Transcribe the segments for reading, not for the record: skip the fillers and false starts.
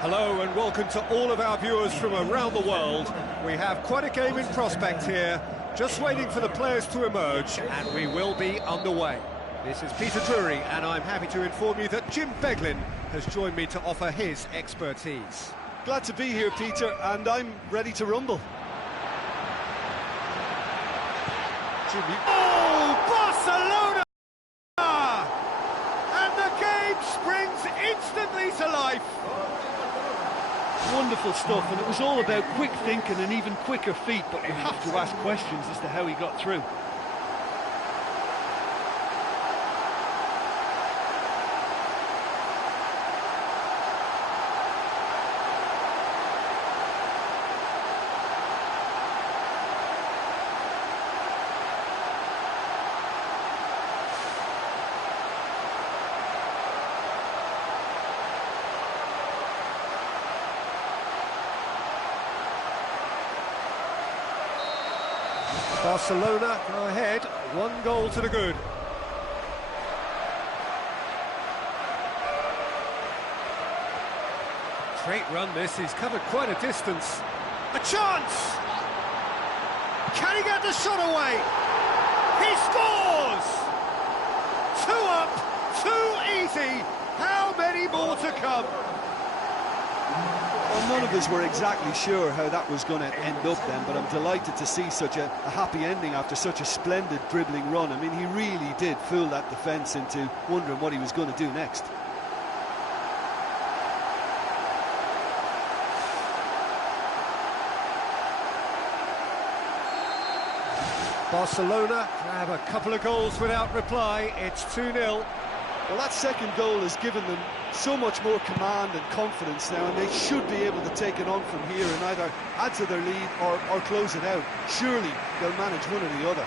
Hello and welcome to all of our viewers from around the world. We have quite a game in prospect here, just waiting for the players to emerge, and we will be underway. This is Peter Drury, and I'm happy to inform you that Jim Beglin has joined me to offer his expertise. Glad to be here, Peter, and I'm ready to rumble. Jimmy. Oh, Barcelona! And the game springs instantly to life. Wonderful stuff, and it was all about quick thinking and even quicker feet, but you have to ask questions as to how he got through. Barcelona go ahead, 1 goal to the good. Great run this, he's covered quite a distance. A chance! Can he get the shot away? He scores! 2 up, 2 easy. How many more to come? Well, none of us were exactly sure how that was going to end up then, but I'm delighted to see such a happy ending after such a splendid dribbling run. I mean, he really did fool that defence into wondering what he was going to do next. Barcelona have a couple of goals without reply. It's 2-0. Well, that second goal has given them so much more command and confidence now, and they should be able to take it on from here and either add to their lead or close it out. Surely they'll manage one or the other.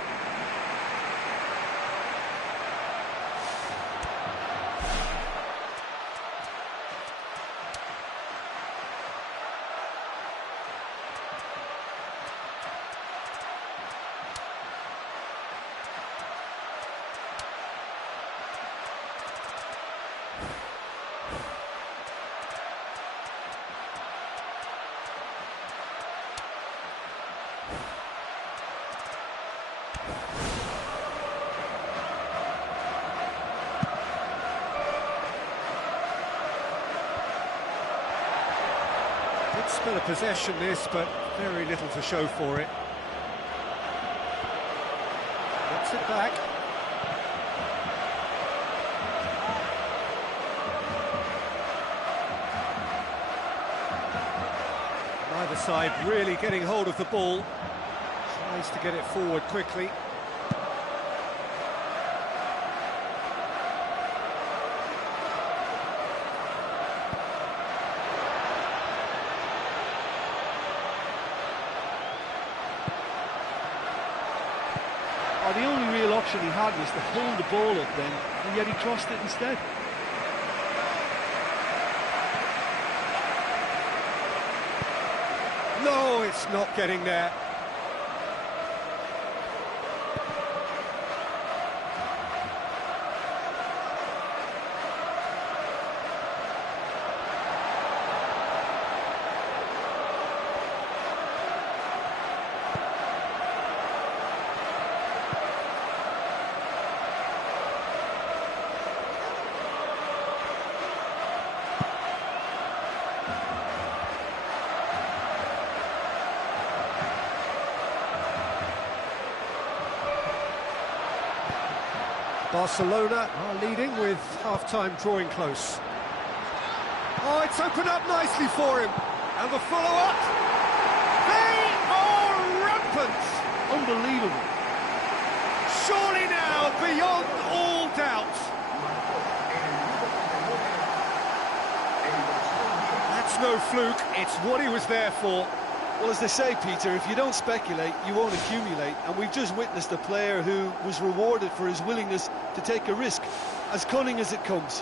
Good spell of possession this, but very little to show for it. Gets it back. Neither side really getting hold of the ball. Tries to get it forward quickly. Oh, the only real option he had was to hold the ball up then, and yet he crossed it instead. No, it's not getting there. Barcelona are leading with half-time drawing close. Oh, it's opened up nicely for him. And the follow-up. They are rampant. Unbelievable. Surely now, beyond all doubt. That's no fluke, it's what he was there for. Well, as they say, Peter, if you don't speculate, you won't accumulate. And we've just witnessed a player who was rewarded for his willingness to take a risk, as cunning as it comes.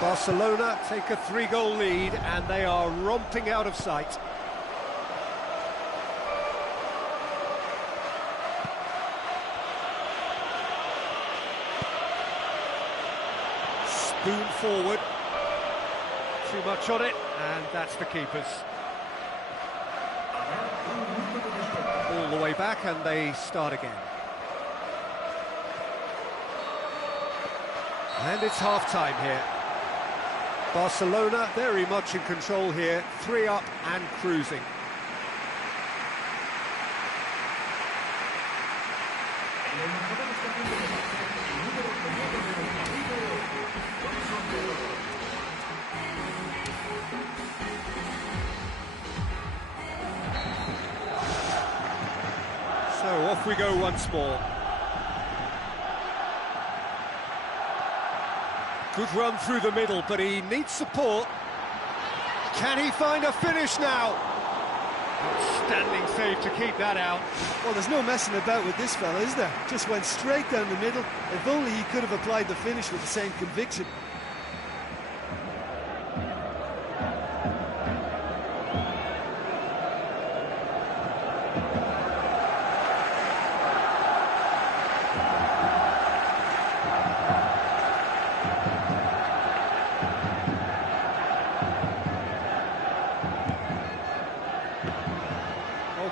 Barcelona take a 3-goal lead, and they are romping out of sight. Spoon forward. Too much on it, and that's the keeper's. All the way back, and they start again. And it's half-time here. Barcelona very much in control here, 3 up and cruising. So off we go once more. Good run through the middle, but he needs support. Can he find a finish now? Outstanding save to keep that out. Well, there's no messing about with this fella, is there? Just went straight down the middle. If only he could have applied the finish with the same conviction.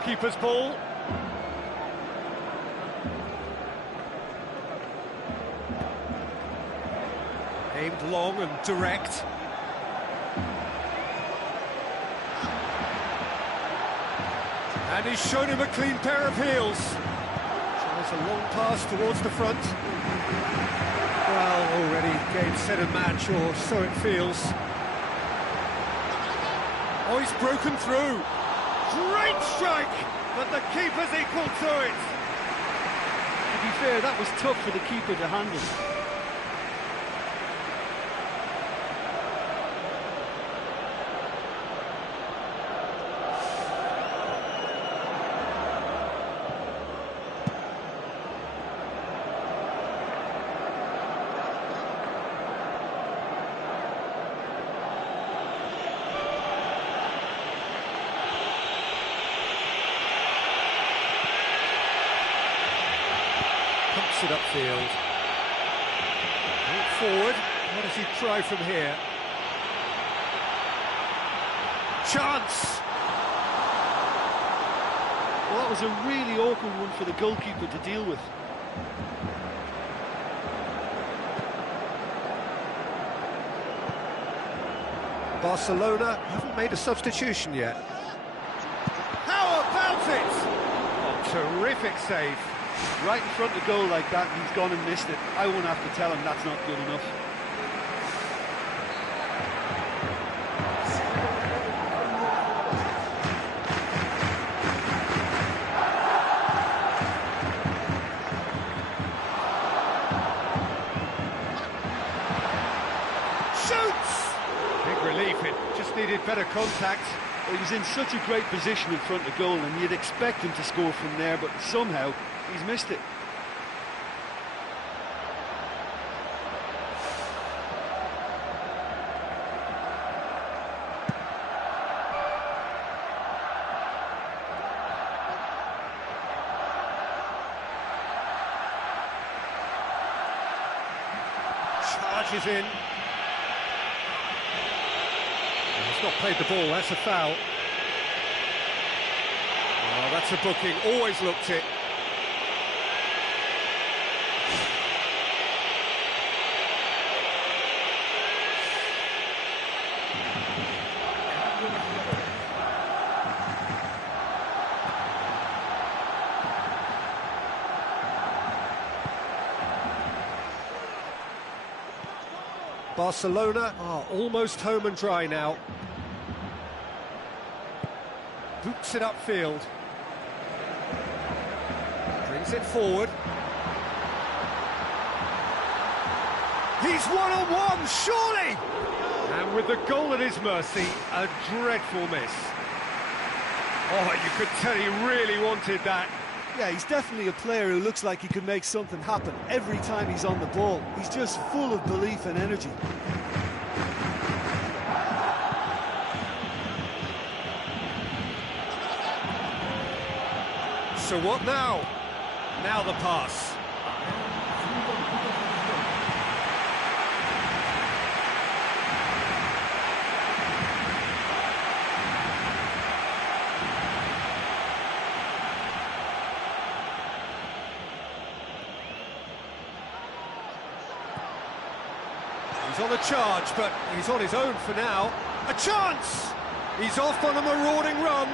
Keeper's ball. Aimed long and direct. And he's shown him a clean pair of heels. Tries a long pass towards the front. Well, already game, set and match, or so it feels. Oh, he's broken through. Great strike, but the keeper's equal to it. To be fair, that was tough for the keeper to handle. Pumps it upfield. Forward. What does he try from here? Chance! Well, that was a really awkward one for the goalkeeper to deal with. Barcelona haven't made a substitution yet. How about it? Oh, terrific save. Right in front of goal like that, he's gone and missed it. I won't have to tell him that's not good enough. Shoots! Big relief, it just needed better contact. Well, he was in such a great position in front of goal, and you'd expect him to score from there, but somehow he's missed it. Charges in. He's not played the ball, that's a foul. Oh, that's a booking, always looked it. Barcelona are almost home and dry now. Boots it upfield. Brings it forward. He's one-on-one, surely! And with the goal at his mercy, a dreadful miss. Oh, you could tell he really wanted that. Yeah, he's definitely a player who looks like he could make something happen every time he's on the ball. He's just full of belief and energy. So what now? Now the pass. He's on a charge, but he's on his own for now. A chance! He's off on a marauding run.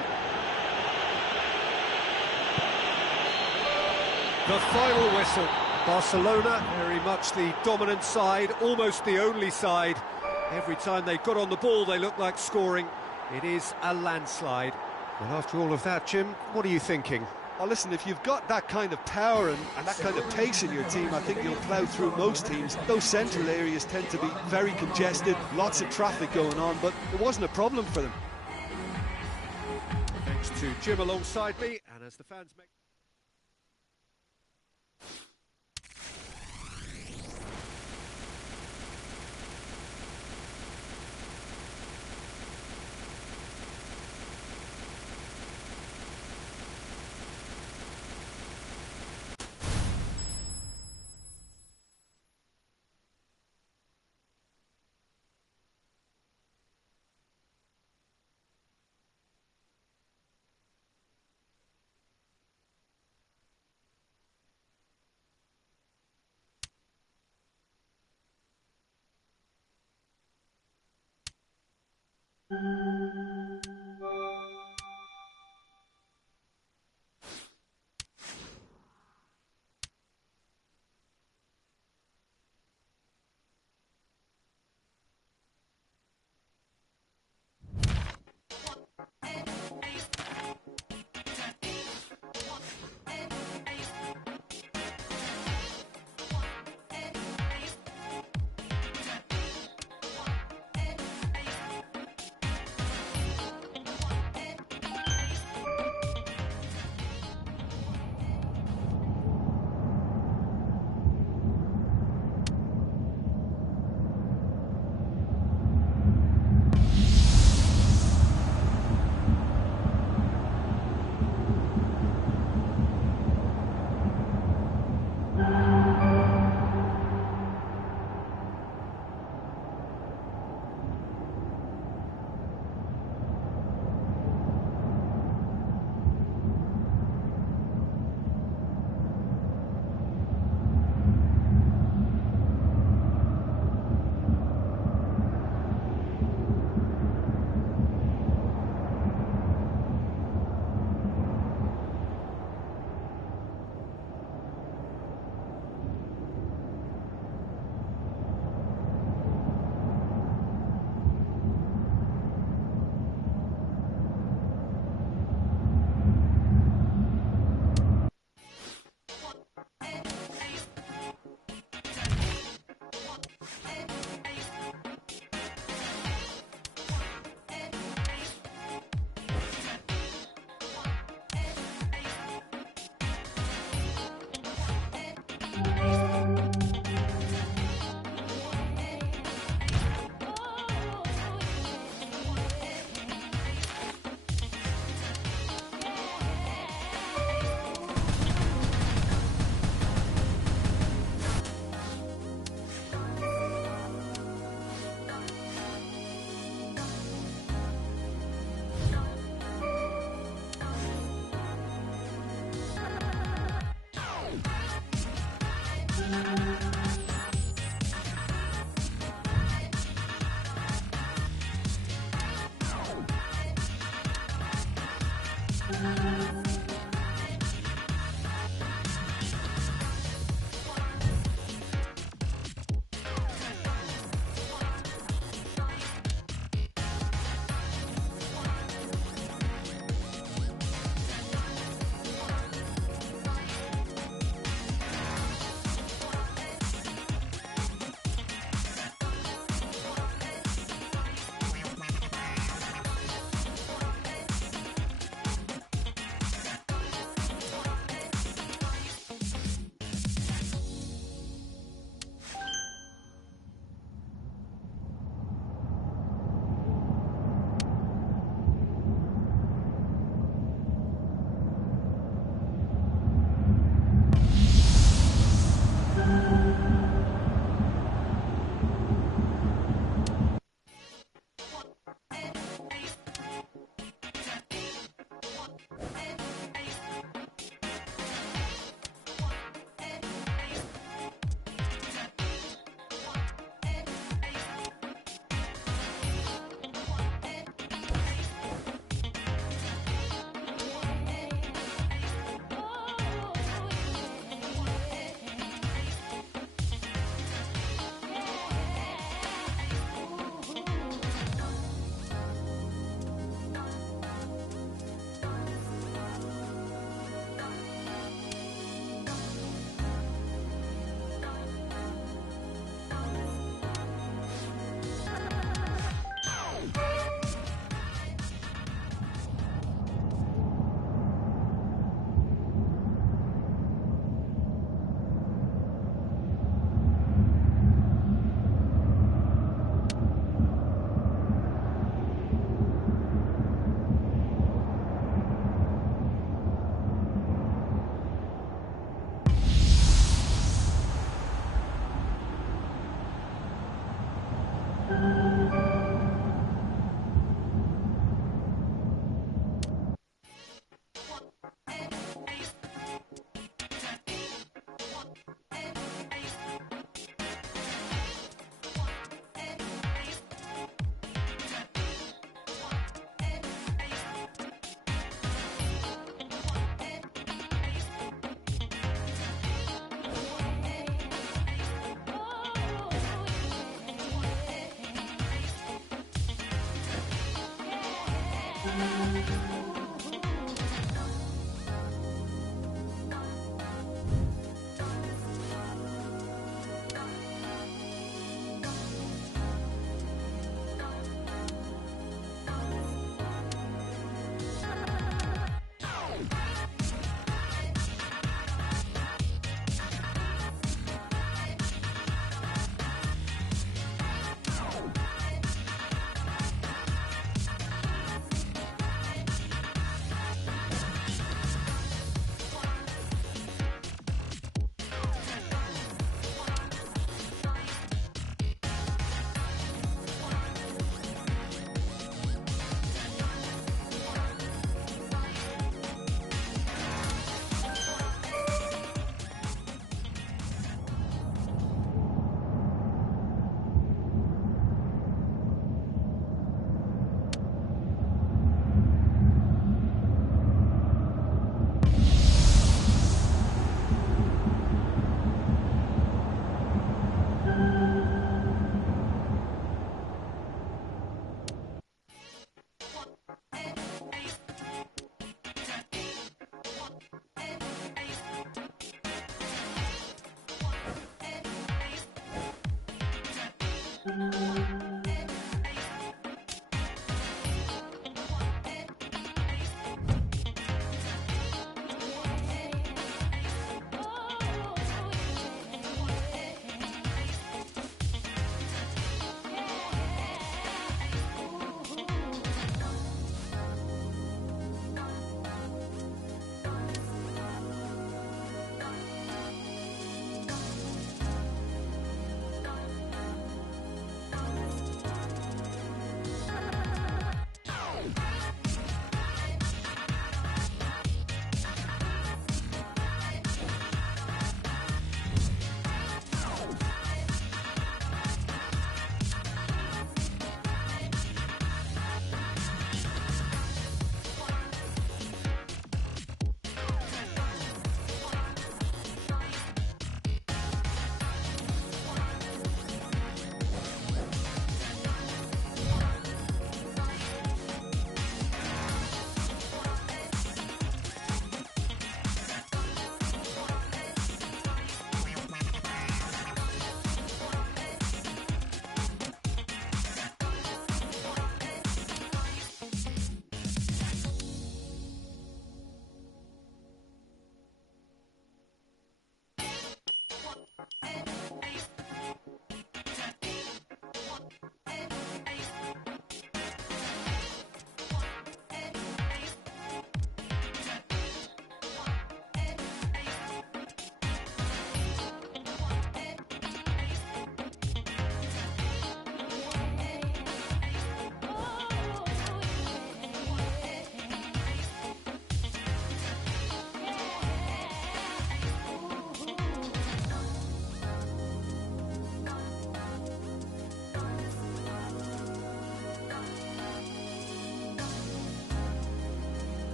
The final whistle. Barcelona, very much the dominant side, almost the only side. Every time they got on the ball, they looked like scoring. It is a landslide. Well, after all of that, Jim, what are you thinking? Well, listen, if you've got that kind of power and that kind of pace in your team, I think you'll plough through most teams. Those central areas tend to be very congested, lots of traffic going on, but it wasn't a problem for them. Thanks to Jim alongside me, and as the fans make...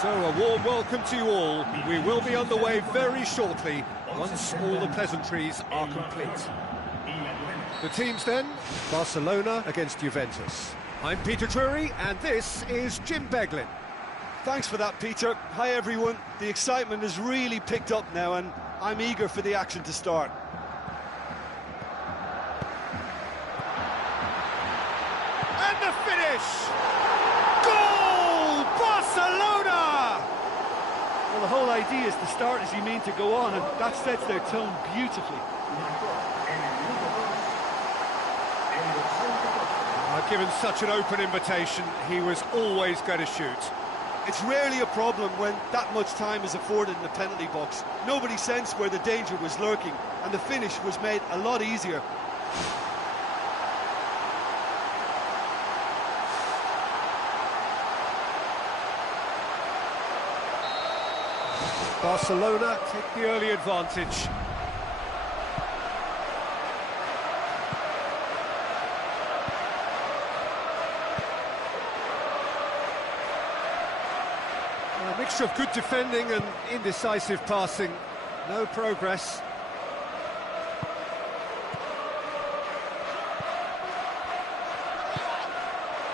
So a warm welcome to you all. We will be underway very shortly, once all the pleasantries are complete. The teams then, Barcelona against Juventus. I'm Peter Drury, and this is Jim Beglin. Thanks for that, Peter. Hi, everyone. The excitement has really picked up now, and I'm eager for the action to start. And the finish! Goal! Barcelona! Well, the whole idea is to start as you mean to go on, and that sets their tone beautifully. Given such an open invitation, he was always going to shoot. It's rarely a problem when that much time is afforded in the penalty box. Nobody sensed where the danger was lurking, and the finish was made a lot easier. Barcelona take the early advantage. A mixture of good defending and indecisive passing. No progress.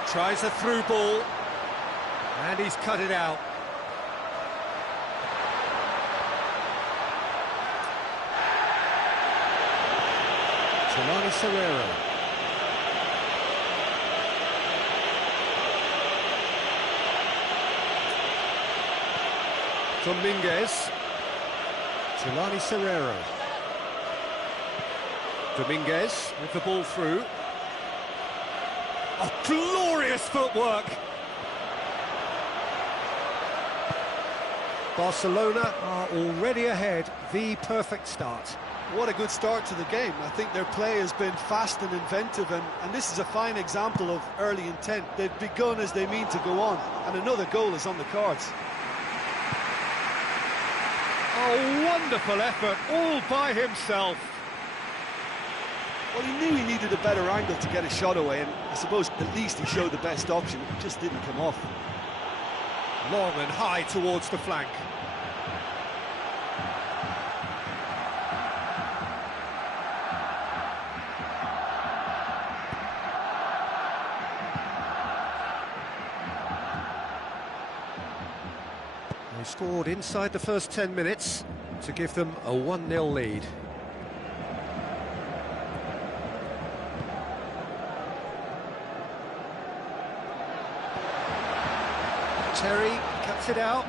Tries a through ball, and he's cut it out. Serrero. Dominguez. Serrero. Dominguez with the ball through. Oh, glorious footwork! Barcelona are already ahead, the perfect start. What a good start to the game. I think their play has been fast and inventive, and this is a fine example of early intent. They've begun as they mean to go on, and another goal is on the cards. Oh, wonderful effort, all by himself. Well, he knew he needed a better angle to get a shot away, and I suppose at least he showed the best option. It just didn't come off. Long and high towards the flank. They scored inside the first 10 minutes to give them a 1-0 lead. Terry cuts it out.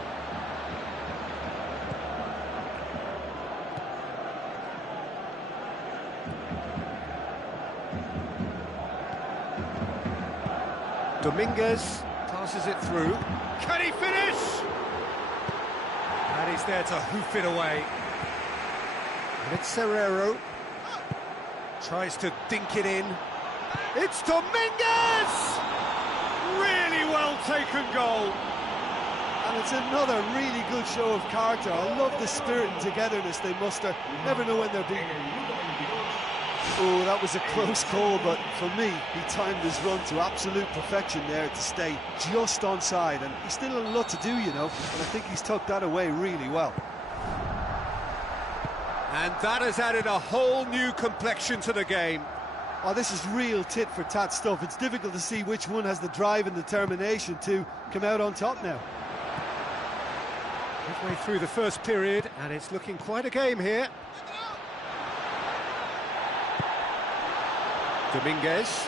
Dominguez passes it through. Can he finish? And he's there to hoof it away. And it's Serrero. Tries to dink it in. It's Dominguez! Really well taken goal. And it's another really good show of character. I love the spirit and togetherness they muster. Never know when they're beaten. Oh, that was a close call, but for me, he timed his run to absolute perfection there to stay just onside. And he's still a lot to do, you know, and I think he's tucked that away really well. And that has added a whole new complexion to the game. Oh, this is real tit-for-tat stuff. It's difficult to see which one has the drive and determination to come out on top now. Halfway through the first period, and it's looking quite a game here. Dominguez.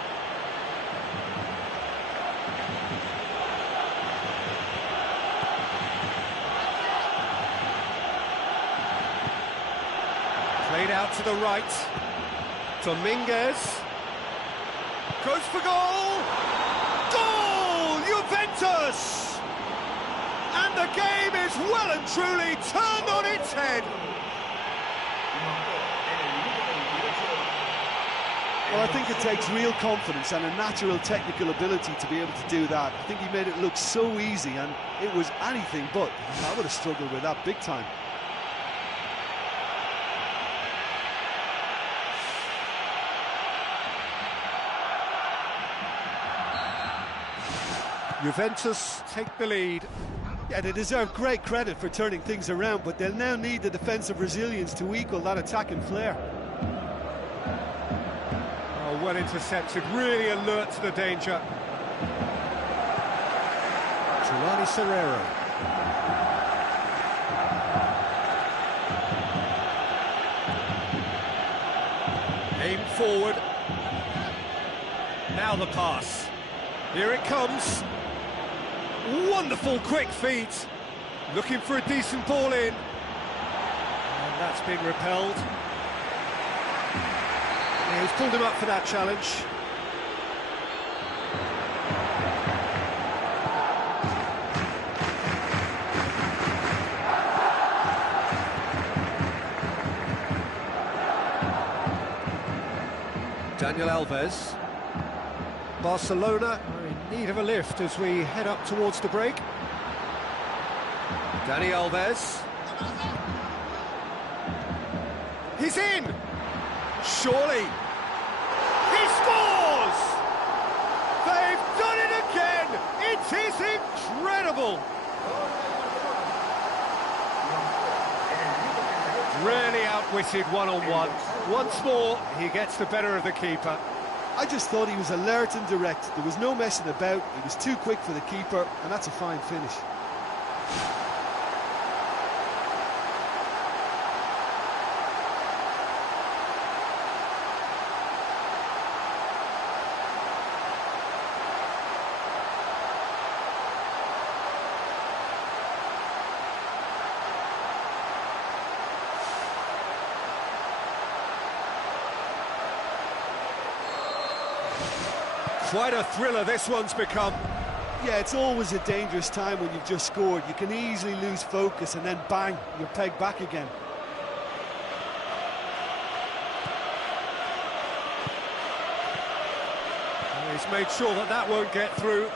Played out to the right. Dominguez. Goes for goal! Goal! Juventus! And the game is well and truly turned on its head. Well, I think it takes real confidence and a natural technical ability to be able to do that. I think he made it look so easy, and it was anything but. I would have struggled with that big time. Juventus take the lead. Yeah, they deserve great credit for turning things around, but they'll now need the defensive resilience to equal that attacking flair. Oh, well intercepted, really alert to the danger. Serrero. Aim forward. Now the pass. Here it comes. Wonderful quick feet. Looking for a decent ball in. And that's been repelled. Yeah, he's pulled him up for that challenge. Daniel Alves. Barcelona are in need of a lift as we head up towards the break. Dani Alves. He's in! Surely! He scores! They've done it again! It is incredible! Really outwitted one-on-one. Once more, he gets the better of the keeper. I just thought he was alert and direct. There was no messing about. He was too quick for the keeper, and that's a fine finish. Quite a thriller this one's become. Yeah, it's always a dangerous time when you've just scored. You can easily lose focus and then bang, you're pegged back again. And he's made sure that that won't get through.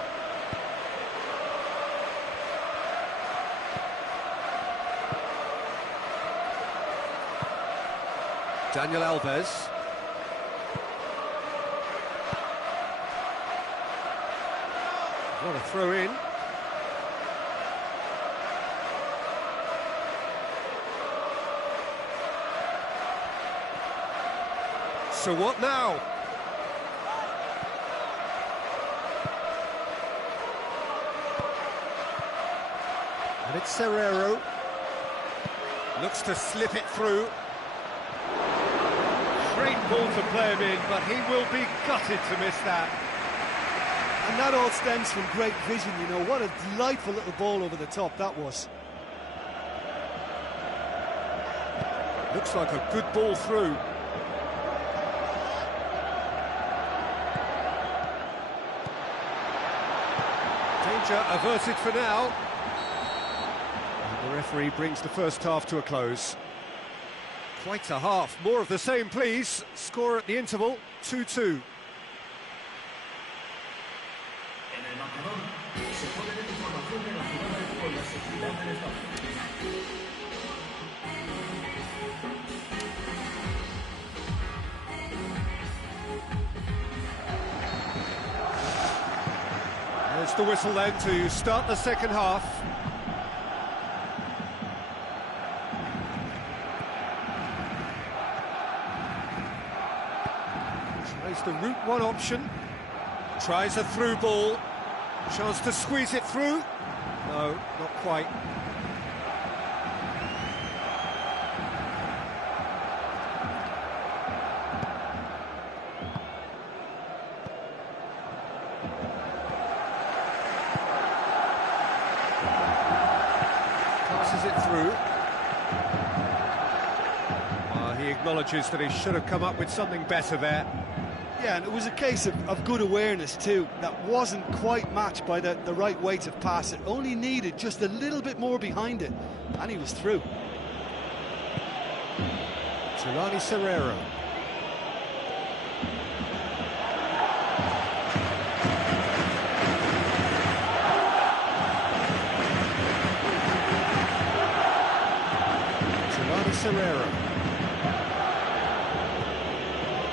Daniel Alves. What a throw in. So what now? And it's Serrero. Looks to slip it through. Great ball to play him in, but he will be gutted to miss that. And that all stems from great vision, you know. What a delightful little ball over the top that was. Looks like a good ball through. Danger averted for now. And the referee brings the first half to a close. Quite a half. More of the same, please. Score at the interval, 2-2. There's the whistle then to start the second half. Tries the route one option. Tries a through ball. Chance to squeeze it through. No, not quite. Passes it through. He acknowledges that he should have come up with something better there. Yeah, and it was a case of good awareness too. That wasn't quite matched by the right weight of pass. It only needed just a little bit more behind it, and he was through. Giovanni Serrero. Giovanni Serrero.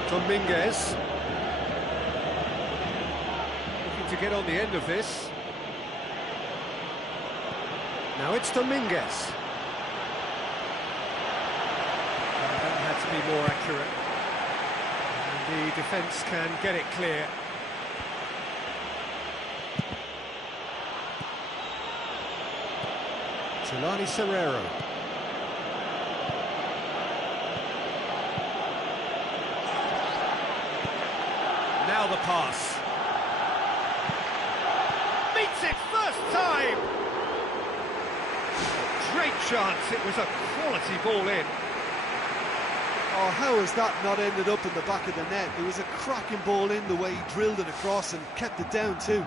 Dominguez. To get on the end of this. Now it's Dominguez. And that had to be more accurate. And the defence can get it clear. Giovanni Serrero. Now the pass. Meets it first time! Great chance, it was a quality ball in. Oh, how has that not ended up in the back of the net? It was a cracking ball in the way he drilled it across and kept it down too.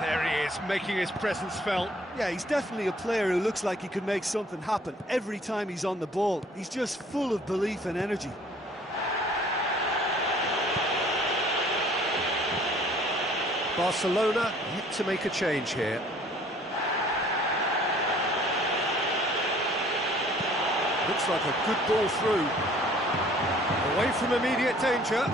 There he is, making his presence felt. Yeah, he's definitely a player who looks like he could make something happen every time he's on the ball. He's just full of belief and energy. Barcelona yet to make a change here. Looks like a good ball through. Away from immediate danger.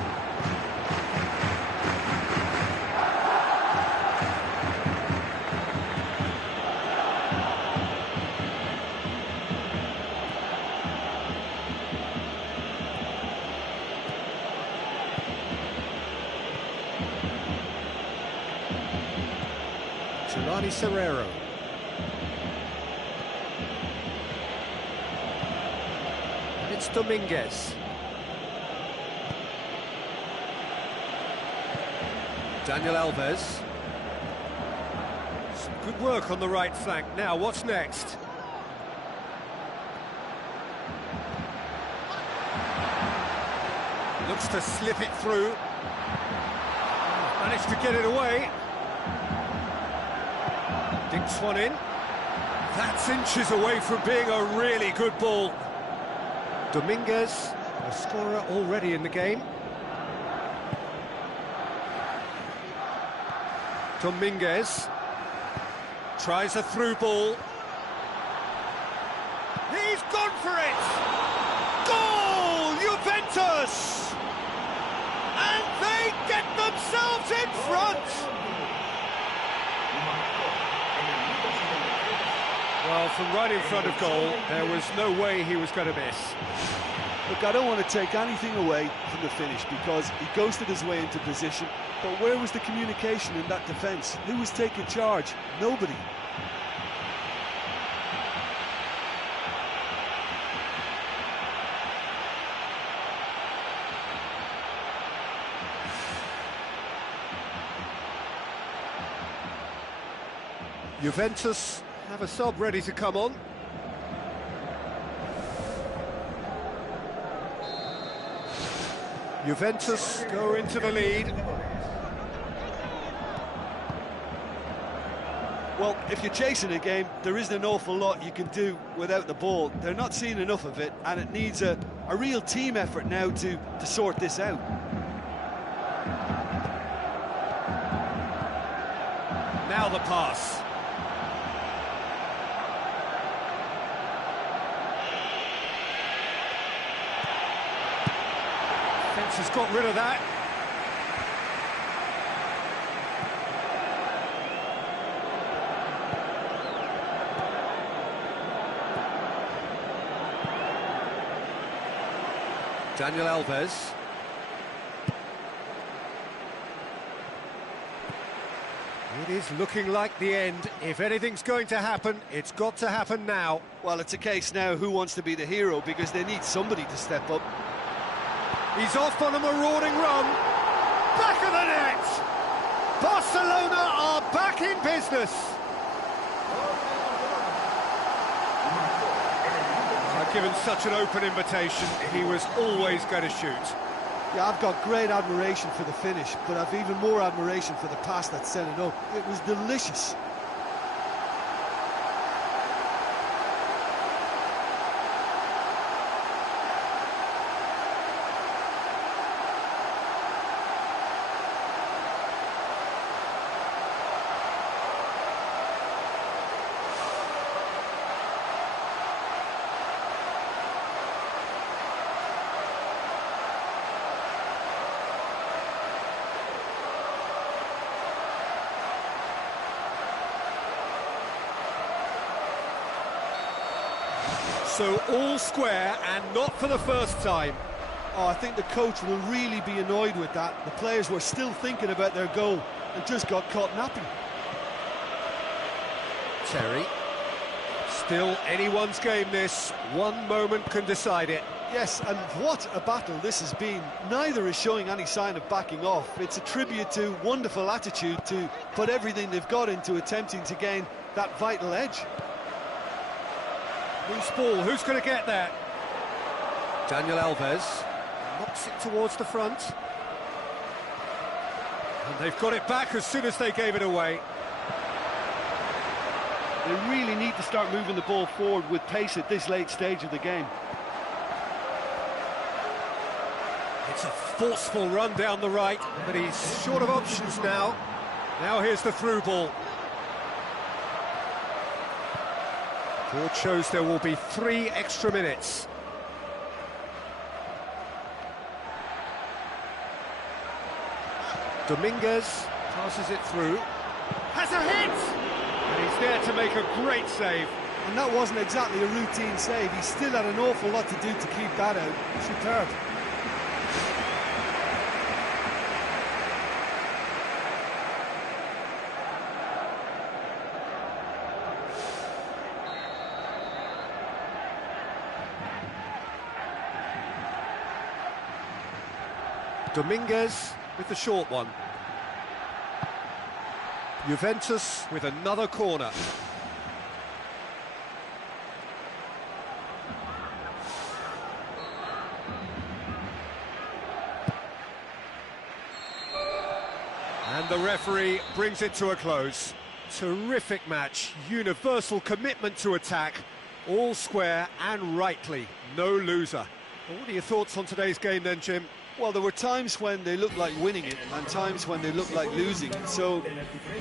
Giovanni Serrero. And it's Dominguez. Daniel Alves. Some good work on the right flank. Now, what's next? Looks to slip it through. Managed to get it away. Dinks one in. That's inches away from being a really good ball. Dominguez, a scorer already in the game. Dominguez tries a through ball. He's gone for it! Goal! Juventus! And they get themselves in front! Well, from right in front of goal, there was no way he was going to miss. Look, I don't want to take anything away from the finish because he ghosted his way into position, but where was the communication in that defence? Who was taking charge? Nobody. Juventus have a sub ready to come on. Juventus go into the lead. Well, if you're chasing a game, there isn't an awful lot you can do without the ball. They're not seeing enough of it, and it needs a real team effort now to sort this out. Now the pass. Fence has got rid of that. Daniel Alves. It is looking like the end. If anything's going to happen, it's got to happen now. Well, it's a case now who wants to be the hero because they need somebody to step up. He's off on a marauding run. Back of the net! Barcelona are back in business. Given such an open invitation, he was always going to shoot. Yeah, I've got great admiration for the finish, but I've even more admiration for the pass that set it up. It was delicious. So all square, and not for the first time. Oh, I think the coach will really be annoyed with that. The players were still thinking about their goal and just got caught napping. Terry. Still anyone's game this. One moment can decide it. Yes, and what a battle this has been. Neither is showing any sign of backing off. It's a tribute to wonderful attitude to put everything they've got into attempting to gain that vital edge. Loose ball, who's going to get that? Daniel Alves knocks it towards the front. And they've got it back as soon as they gave it away. They really need to start moving the ball forward with pace at this late stage of the game. It's a forceful run down the right, but he's short of options now. Now here's the through ball. Board shows there will be 3 extra minutes. Dominguez passes it through. Has a hit! And he's there to make a great save. And that wasn't exactly a routine save. He still had an awful lot to do to keep that out. Superb. Dominguez with the short one. Juventus with another corner. And the referee brings it to a close. Terrific match, universal commitment to attack, all square and rightly, no loser. Well, what are your thoughts on today's game then, Jim? Well, there were times when they looked like winning it and times when they looked like losing it, so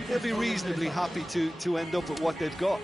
they'll be reasonably happy to end up with what they've got.